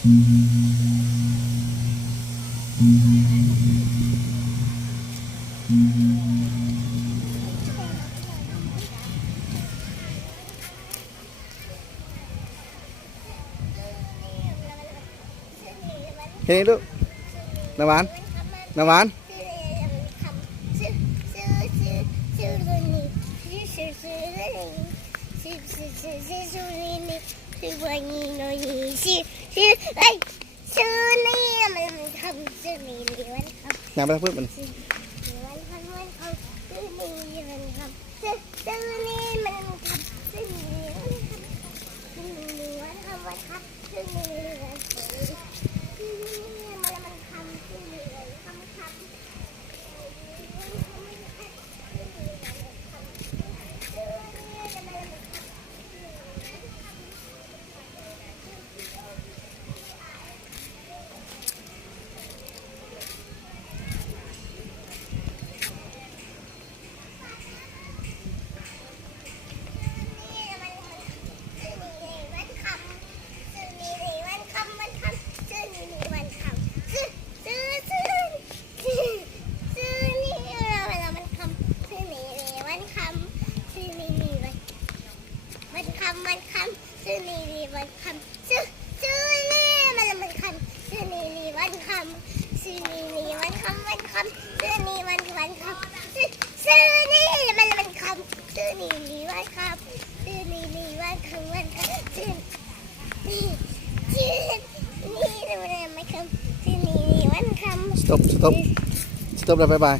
เห็นไหมลูกน้ำหวานน้ำหวานน้ำไปเพิ่มมันซื้อนี่วันคำซื้อนี่มันคำซื้อนี่วันคำซื้อนี่วันคำซื้อนี่วันคำซื้อนี่มันคำซื้อนี่วันคำซื้อนี่วันคำซื้อนี่มันคำซื้อนี่วันคำ stop แล้วบ๊ายบาย